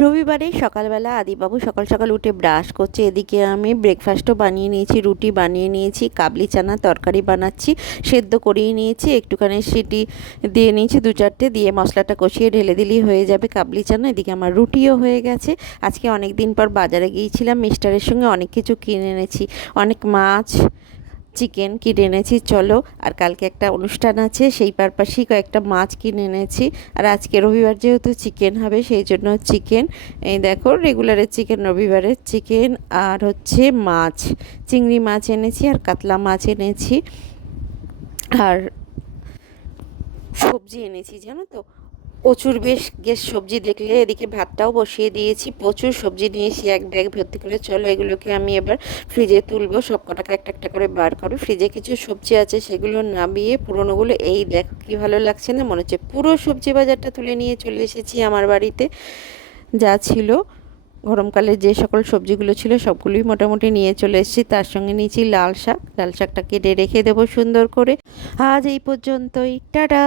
রবিবারে সকালবেলা আদিবাবু সকাল সকাল উঠে ব্রাশ করছে, এদিকে আমি ব্রেকফাস্টও বানিয়ে নিয়েছি, রুটি বানিয়ে নিয়েছি, কাবলি চানা তরকারি বানাচ্ছি, সেদ্ধ করিয়ে নিয়েছি, একটুখানি সিটি দিয়ে নিয়েছি 2-4টে, দিয়ে মশলাটা কষিয়ে ঢেলে দিলেই হয়ে যাবে কাবলি চানা। এদিকে আমার রুটিও হয়ে গেছে। আজকে অনেক দিন পর বাজারে গিয়েছিলাম, মিস্টারের সঙ্গে অনেক কিছু কিনে এনেছি, অনেক মাছ চিকেন কিনে এনেছি। চলো, আর কালকে একটা অনুষ্ঠান আছে, সেই পারপাসেই কয়েকটা মাছ কিনে এনেছি। আর আজকে রবিবার যেহেতু চিকেন হবে, সেই জন্য চিকেন, এই দেখো রেগুলারের চিকেন, রবিবারের চিকেন, আর হচ্ছে মাছ, চিংড়ি মাছ এনেছি আর কাতলা মাছ এনেছি, আর সবজি এনেছি জানো তো, প্রচুর বেশ সবজি। দেখলে এদিকে ভাতটাও বসিয়ে দিয়েছি, প্রচুর সবজি নিয়েছি, এক ব্যাগ ভর্তি করে। চলো এগুলোকে আমি এবার ফ্রিজে তুলবো, সব কটাকে একটা একটা করে বার করো। ফ্রিজে কিছু সবজি আছে, সেগুলো নামিয়ে পুরোনোগুলো, এই দেখো কি ভালো লাগছে না, মনে হচ্ছে পুরো সবজি বাজারটা তুলে নিয়ে চলে এসেছি আমার বাড়িতে। যা ছিল গরমকালে যে সকল সবজিগুলো ছিল সবগুলোই মোটামুটি নিয়ে চলে এসেছি। তার সঙ্গে নিয়েছি লাল শাক, লাল শাকটা কেটে রেখে দেবো সুন্দর করে। আজ এই পর্যন্তই, টাটা।